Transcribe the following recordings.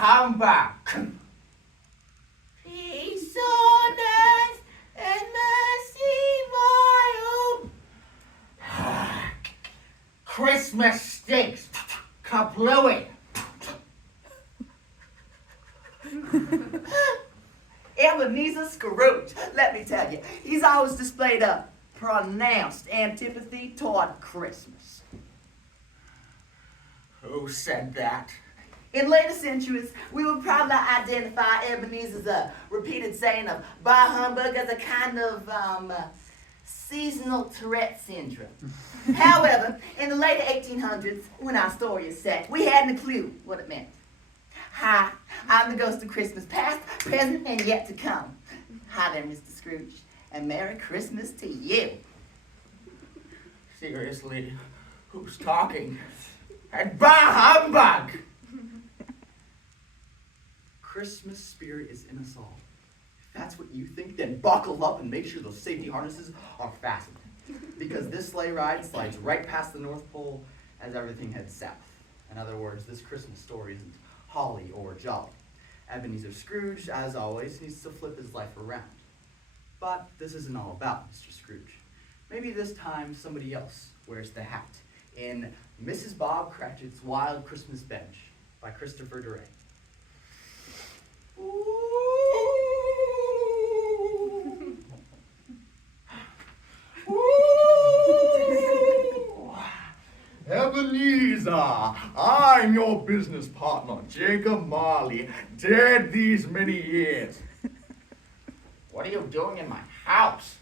humbug. Peace on earth and mercy mild. Christmas stinks. Kablooey. Ebenezer Scrooge, let me tell you, he's always displayed a pronounced antipathy toward Christmas. Who said that? In later centuries, we would probably identify Ebenezer's repeated saying of bah humbug as a kind of seasonal Tourette syndrome. However, in the late 1800s, when our story is set, we hadn't a clue what it meant. Hi, I'm the ghost of Christmas past, present, and yet to come. Hi there, Mr. Scrooge, and Merry Christmas to you. Seriously, who's talking? And bah humbug! Christmas spirit is in us all. If that's what you think, then buckle up and make sure those safety harnesses are fastened. Because this sleigh ride slides right past the North Pole as everything heads south. In other words, this Christmas story isn't holly or jolly. Ebenezer Scrooge, as always, needs to flip his life around. But this isn't all about Mr. Scrooge. Maybe this time somebody else wears the hat in Mrs. Bob Cratchit's Wild Christmas Binge by Christopher Durang. Ebenezer, I'm your business partner, Jacob Marley, dead these many years. What are you doing in my house?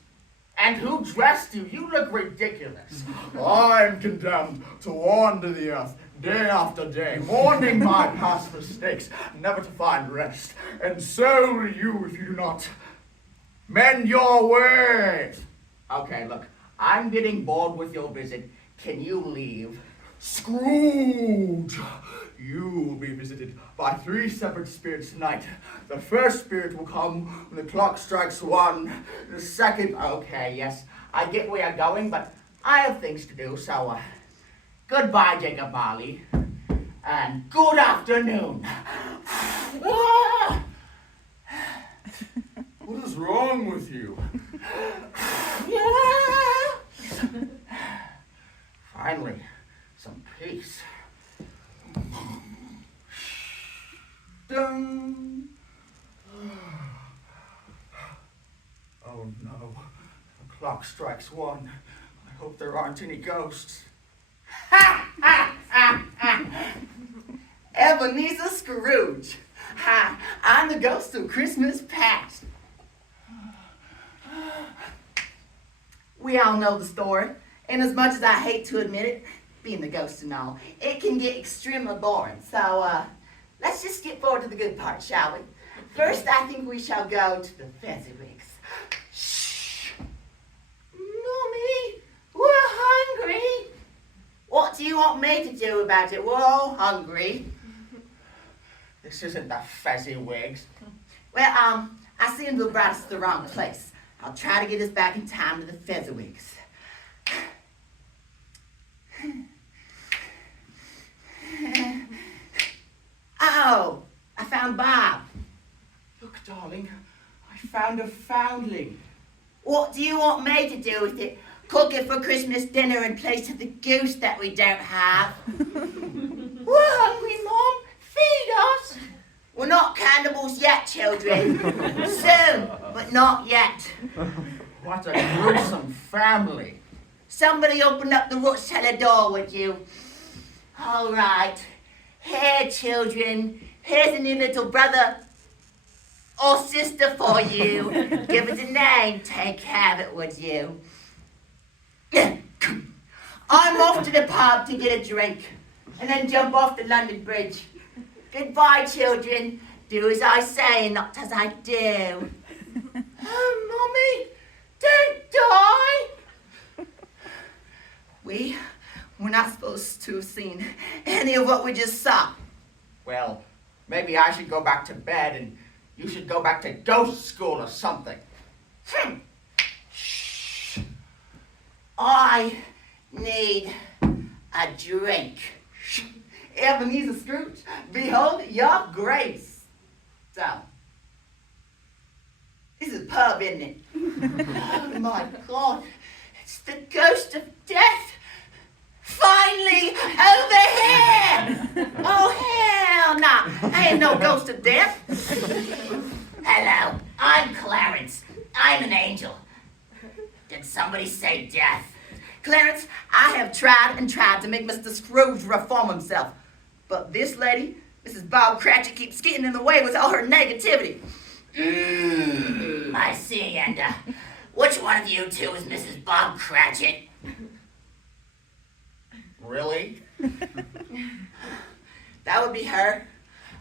And who dressed you? You look ridiculous. I'm condemned to wander the earth day after day, mourning my past mistakes, never to find rest. And so will you if you do not mend your ways. Okay, look, I'm getting bored with your visit. Can you leave? Scrooge, you will be visited by 3 separate spirits tonight. The first spirit will come when the clock strikes 1. The second... Okay, yes, I get where you're going, but I have things to do, so, goodbye, Jacob Marley, and good afternoon. What is wrong with you? Finally, some peace. Dun. Oh no, the clock strikes 1. I hope there aren't any ghosts. Ebenezer Scrooge. Hi, I'm the ghost of Christmas past. We all know the story, and as much as I hate to admit it, being the ghost and all, it can get extremely boring. So, let's just skip forward to the good part, shall we? First, I think we shall go to the Fezziwigs. Shh! Mommy, we're hungry. What do you want me to do about it? We're all hungry. This isn't the Fezziwigs. Well, I seem to have brought us to the wrong place. I'll try to get us back in time to the Fezziwigs. Oh, I found Bob. Look, darling, I found a foundling. What do you want me to do with it? Cook it for Christmas dinner in place of the goose that we don't have? We're hungry, Mom. Feed us. We're not cannibals yet, children. Soon, but not yet. What a gruesome family. Somebody open up the root cellar door, would you? All right. Here, children. Here's a new little brother or sister for you. Give it a name. Take care of it, would you? I'm off to the pub to get a drink and then jump off the London Bridge. Goodbye, children. Do as I say and not as I do. Oh, Mommy, don't die. We're not supposed to have seen any of what we just saw. Well, maybe I should go back to bed and you should go back to ghost school or something. Shh. I need a drink. Ebenezer Scrooge, behold your grace. So, this is a pub, isn't it? Oh my God, it's the ghost of death. Finally, over here! Oh, hell nah, I ain't no ghost of death. Hello, I'm Clarence. I'm an angel. Did somebody say death? Clarence, I have tried and tried to make Mr. Scrooge reform himself. But this lady, Mrs. Bob Cratchit, keeps getting in the way with all her negativity. I see, and which one of you two is Mrs. Bob Cratchit? Really? That would be her.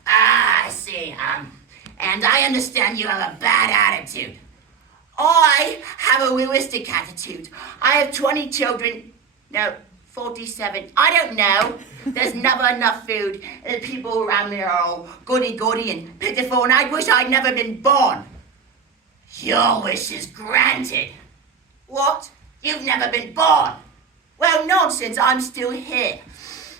Ah, I see, and I understand you have a bad attitude. I have a realistic attitude. I have 20 children. No, 47. I don't know. There's never enough food, and the people around me are all goody-goody and pitiful, and I wish I'd never been born. Your wish is granted. What? You've never been born. Well, nonsense. I'm still here.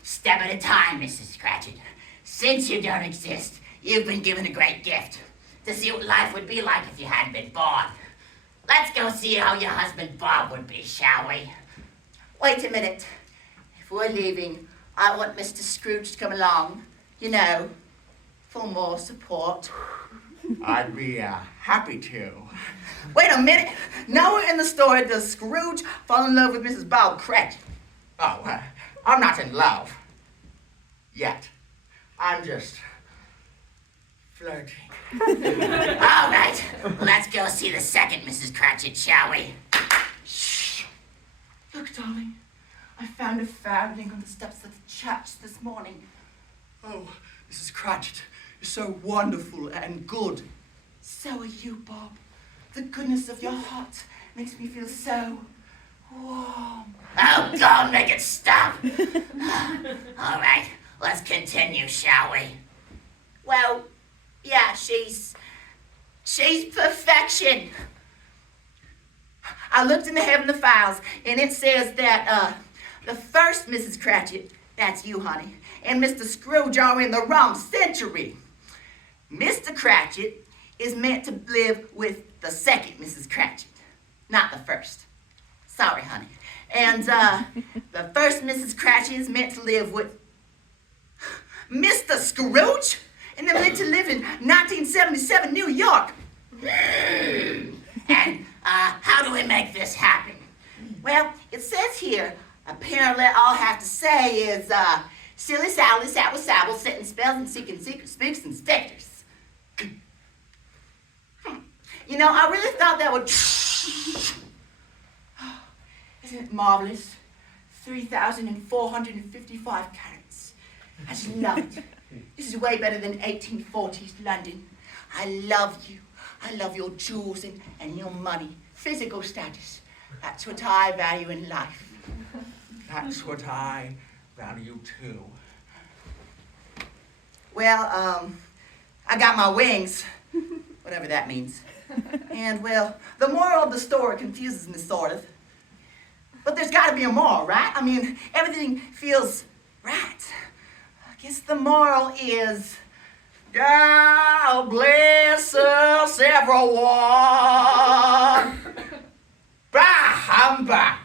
Step at a time, Mrs. Cratchit. Since you don't exist, you've been given a great gift to see what life would be like if you hadn't been born. Let's go see how your husband Bob would be, shall we? Wait a minute. If we're leaving, I want Mr. Scrooge to come along, you know, for more support. I'd be happy to. Wait a minute. Nowhere in the story does Scrooge fall in love with Mrs. Bob Cratchit. Oh, I'm not in love. Yet. I'm just flirting. All right, let's go see the second Mrs. Cratchit, shall we? Shh. Look, darling. I found a foundling on the steps of the church this morning. Oh, Mrs. Cratchit, you're so wonderful and good. So are you, Bob. The goodness of your heart makes me feel so warm. Oh, God, make it stop. All right, let's continue, shall we? Well, yeah, she's perfection. I looked in the heavenly files, and it says that the first Mrs. Cratchit, that's you, honey, and Mr. Scrooge are in the wrong century. Mr. Cratchit is meant to live with the second Mrs. Cratchit, not the first. Sorry, honey. And the first Mrs. Cratchit is meant to live with Mr. Scrooge, and they're meant to live in 1977 New York. And how do we make this happen? Well, it says here, apparently all I have to say is, silly Sally, sabble, sabble, setting spells and seeking secret spooks and specters. You know, I really thought that would... Isn't it marvelous? 3,455 carats. I just love it. This is way better than 1840s London. I love you. I love your jewels and your money. Physical status. That's what I value in life. That's what I value too. Well, I got my wings. Whatever that means. And, well, the moral of the story confuses me, sort of. But there's got to be a moral, right? I mean, everything feels right. I guess the moral is, God bless us, everyone. Bah, humbug.